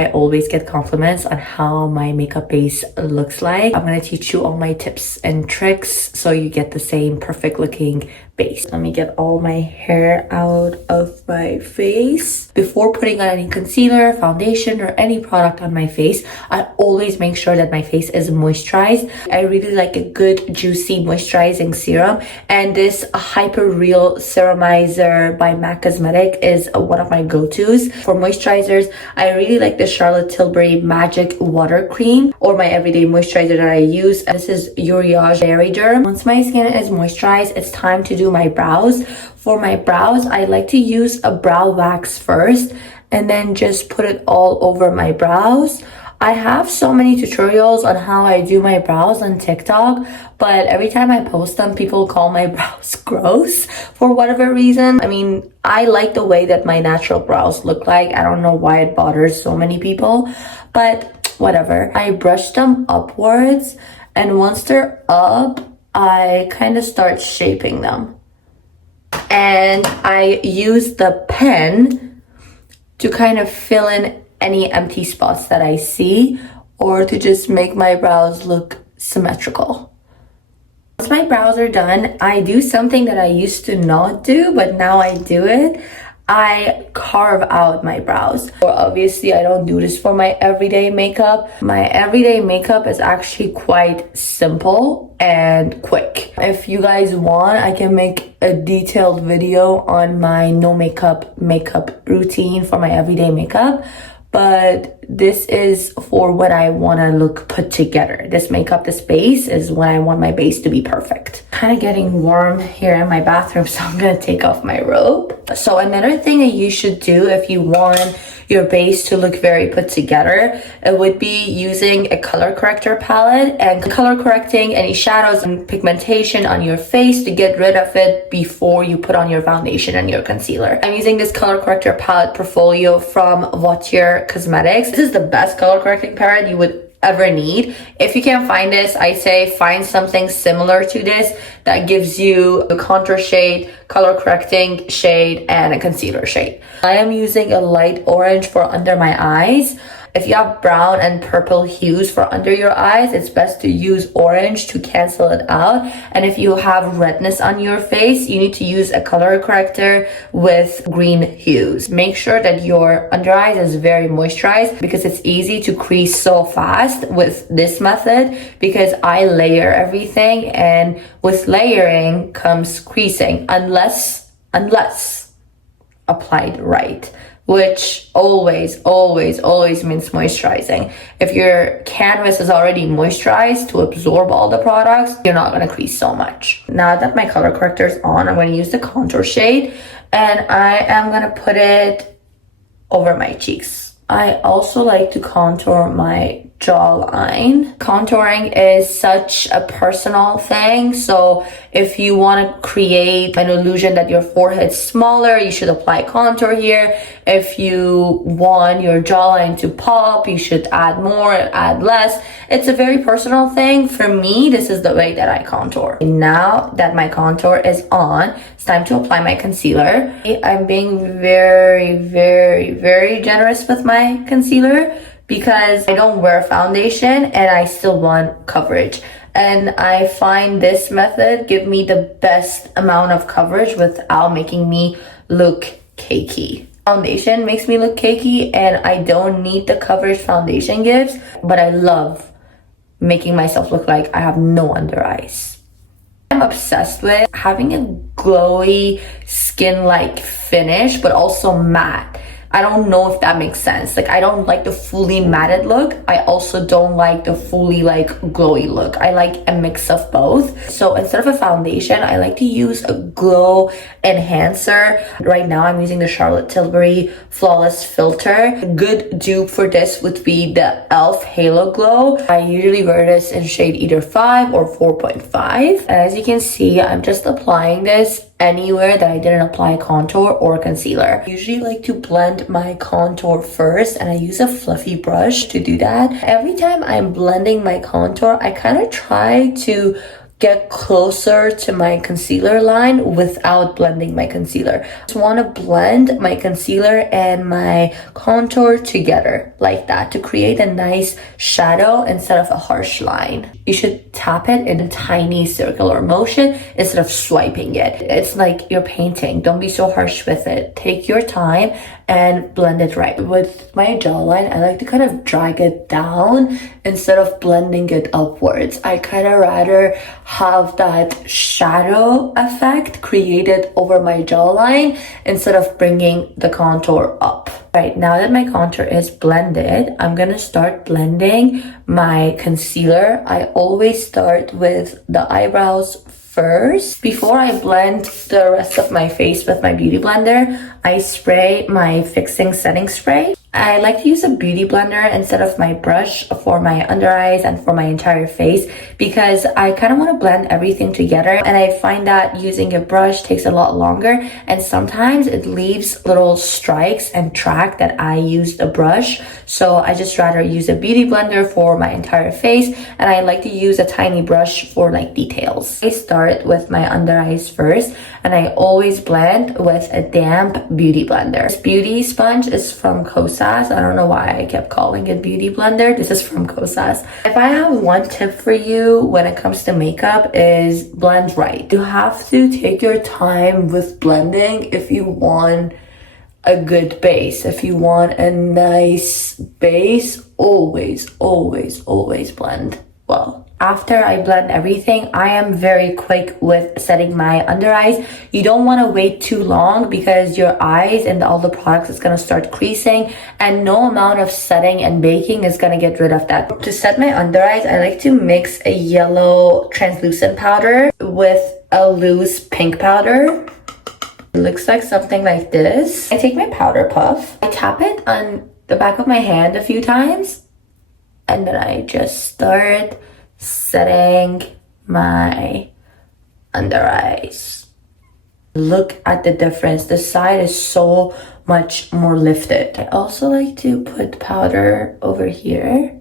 I always get compliments on how my makeup base looks like. I'm gonna teach you all my tips and tricks so you get the same perfect looking base. Let me get all my hair out of my face. Before putting on any concealer, foundation, or any product on my face, I always make sure that my face is moisturized. I really like a good juicy moisturizing serum, and this Hyper Real Serumizer by MAC Cosmetic is one of my go-tos. For moisturizers, I really like the Charlotte Tilbury Magic Water Cream, or my everyday moisturizer that I use. This is Uriage Bariederm. Once my skin is moisturized, it's time to do my brows. For my brows, I like to use a brow wax first and then just put it all over my brows. I have so many tutorials on how I do my brows on TikTok, but every time I post them, people call my brows gross for whatever reason. I mean, I like the way that my natural brows look like. I don't know why it bothers so many people, but whatever. I brush them upwards, and once they're up, I kind of start shaping them. And I use the pen to kind of fill in any empty spots that I see, or to just make my brows look symmetrical. Once my brows are done, I do something that I used to not do, but now I do it. I carve out my brows. Obviously, I don't do this for my everyday makeup. My everyday makeup is actually quite simple and quick. If you guys want, I can make a detailed video on my no makeup routine for my everyday makeup. But this is for when I want to look put together. This makeup, this base, is when I want my base to be perfect. Kind of getting warm here in my bathroom, so I'm going to take off my robe. So another thing that you should do if you want your base to look very put together, it would be using a color corrector palette and color correcting any shadows and pigmentation on your face to get rid of it before you put on your foundation and your concealer. I'm using this color corrector palette portfolio from Watier Cosmetics. This is the best color correcting palette you would ever need. If you can't find this, I say find something similar to this that gives you a contour shade, color correcting shade, and a concealer shade. I am using a light orange for under my eyes. If you have brown and purple hues for under your eyes, it's best to use orange to cancel it out. And if you have redness on your face, you need to use a color corrector with green hues. Make sure that your under eyes is very moisturized, because it's easy to crease so fast with this method, because I layer everything, and with layering comes creasing unless applied right, which always means moisturizing. If your canvas is already moisturized to absorb all the products, you're not going to crease so much. Now that my color corrector is on, I'm going to use the contour shade, and I am going to put it over my cheeks. I also like to contour my jawline. Contouring is such a personal thing, so if you want to create an illusion that your forehead's smaller, you should apply contour here. If you want your jawline to pop, you should add more, add less. It's a very personal thing. For me, this is the way that I contour. Now that my contour is on, it's time to apply my concealer. I'm being very generous with my concealer, because I don't wear foundation and I still want coverage. And I find this method give me the best amount of coverage without making me look cakey. Foundation makes me look cakey, and I don't need the coverage foundation gives, but I love making myself look like I have no under eyes. I'm obsessed with having a glowy skin-like finish, but also matte. I don't know if that makes sense. Like, I don't like the fully matted look. I also don't like the fully like glowy look. I like a mix of both. So instead of a foundation, I like to use a glow enhancer. Right now I'm using the Charlotte Tilbury Flawless Filter. A good dupe for this would be the e.l.f. Halo Glow. I usually wear this in shade either 5 or 4.5. And as you can see, I'm just applying this anywhere that I didn't apply contour or concealer. I usually like to blend my contour first, and I use a fluffy brush to do that. Every time I'm blending my contour, I kind of try to get closer to my concealer line without blending my concealer. I just want to blend my concealer and my contour together like that to create a nice shadow instead of a harsh line. You should tap it in a tiny circular motion instead of swiping it. It's like you're painting. Don't be so harsh with it. Take your time and blend it right. With my jawline, I like to kind of drag it down instead of blending it upwards. I kind of rather have that shadow effect created over my jawline instead of bringing the contour up. Right, now that my contour is blended, I'm gonna start blending my concealer. I always start with the eyebrows first. Before I blend the rest of my face with my beauty blender, I spray my fixing setting spray. I like to use a beauty blender instead of my brush for my under eyes and for my entire face because I kind of want to blend everything together, and I find that using a brush takes a lot longer and sometimes it leaves little strikes and track that I used a brush. So I just rather use a beauty blender for my entire face, and I like to use a tiny brush for like details. I start with my under eyes first, and I always blend with a damp beauty blender. This beauty sponge is from Kosas. I don't know why I kept calling it beauty blender. This is from Kosas. If I have one tip for you when it comes to makeup is blend right. You have to take your time with blending if you want a good base. If you want a nice base, always blend well. After I blend everything, I am very quick with setting my under eyes. You don't want to wait too long because your eyes and all the products is going to start creasing, and no amount of setting and baking is going to get rid of that. To set my under eyes, I like to mix a yellow translucent powder with a loose pink powder. It looks like something like this. I take my powder puff, I tap it on the back of my hand a few times, and then I just start setting my under eyes. Look at the difference. The side is so much more lifted. I also like to put powder over here.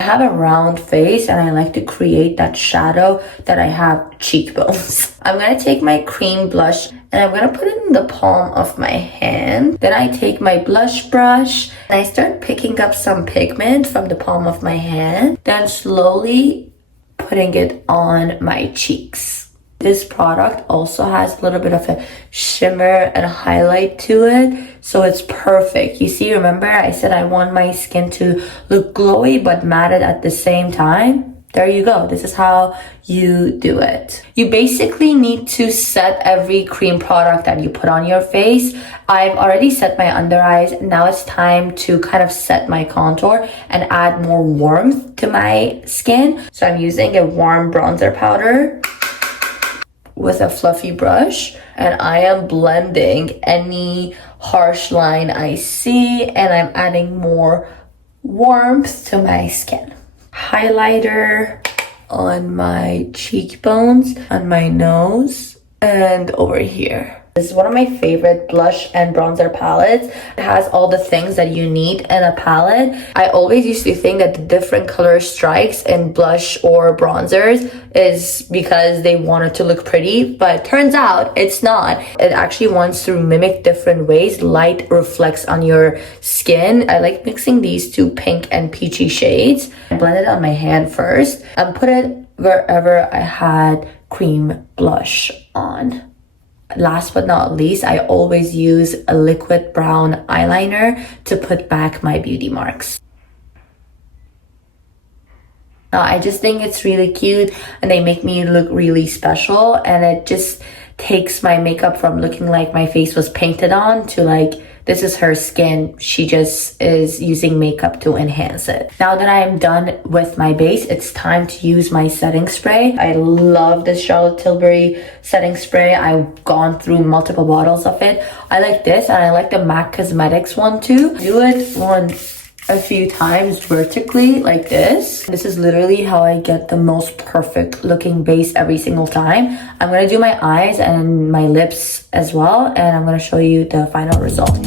I have a round face and I like to create that shadow that I have cheekbones. I'm gonna take my cream blush and I'm gonna put it in the palm of my hand. Then I take my blush brush and I start picking up some pigment from the palm of my hand. Then slowly putting it on my cheeks. This product also has a little bit of a shimmer and highlight to it, so it's perfect. You see, remember I said I want my skin to look glowy but matted at the same time? There you go. This is how you do it. You basically need to set every cream product that you put on your face. I've already set my under eyes. Now it's time to kind of set my contour and add more warmth to my skin. So I'm using a warm bronzer powder with a fluffy brush, and I am blending any harsh line I see, and I'm adding more warmth to my skin. Highlighter on my cheekbones, on my nose, and over here. This is one of my favorite blush and bronzer palettes. It has all the things that you need in a palette. I always used to think that the different color strikes in blush or bronzers is because they want it to look pretty, but turns out it's not. It actually wants to mimic different ways light reflects on your skin. I like mixing these two pink and peachy shades. I blend it on my hand first and put it wherever I had cream blush on. Last but not least, I always use a liquid brown eyeliner to put back my beauty marks. Now, I just think it's really cute and they make me look really special, and it just takes my makeup from looking like my face was painted on to like, this is her skin. She just is using makeup to enhance it. Now that I am done with my base, it's time to use my setting spray. I love this Charlotte Tilbury setting spray. I've gone through multiple bottles of it. I like this, and I like the MAC Cosmetics one too. Do it a few times vertically like this. This is literally how I get the most perfect looking base every single time. I'm gonna do my eyes and my lips as well, and I'm gonna show you the final result.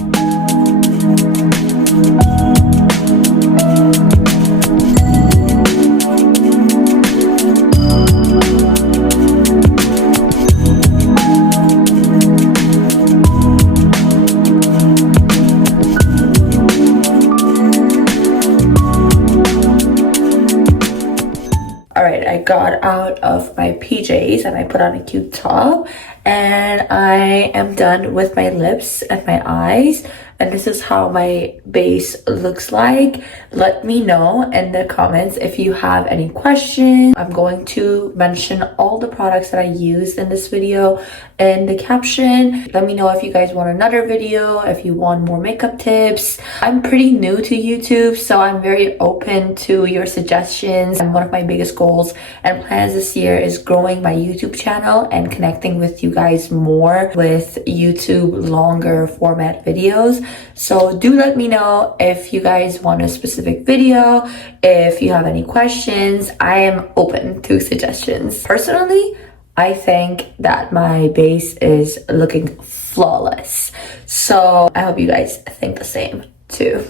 right, I got out of my PJs and I put on a cute top, and I am done with my lips and my eyes, and this is how my base looks like. Let me know in the comments if you have any questions. I'm going to mention all the products that I used in this video in the caption. Let me know if you guys want another video, if you want more makeup tips. I'm pretty new to YouTube, so I'm very open to your suggestions. And one of my biggest goals and plans this year is growing my YouTube channel and connecting with you guys more with YouTube longer format videos. So do let me know if you guys want a specific video, if you have any questions. I am open to suggestions. Personally, I think that my base is looking flawless. So I hope you guys think the same too.